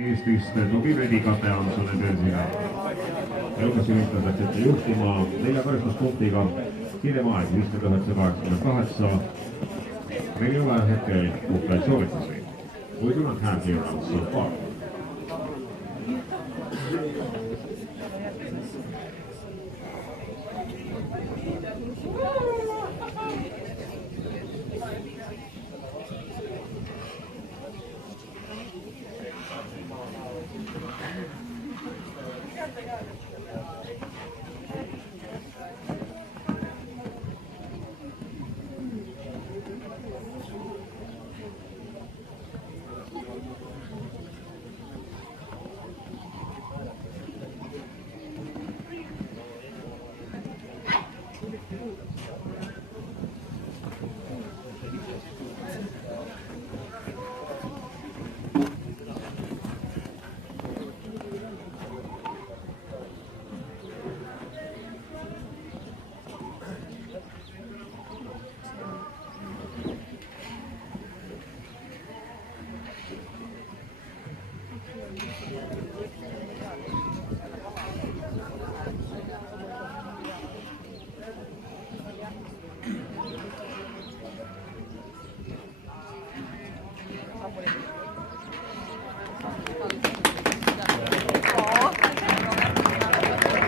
Eestist tugev vedikate Hansone Töösina. Lukas üritas läksete juhtima 4 karistuspunktiga. Hiljem aeg 59-88. Meil ei ole hetkel puhkaid soovitusi. We do not have here on so far. Got it.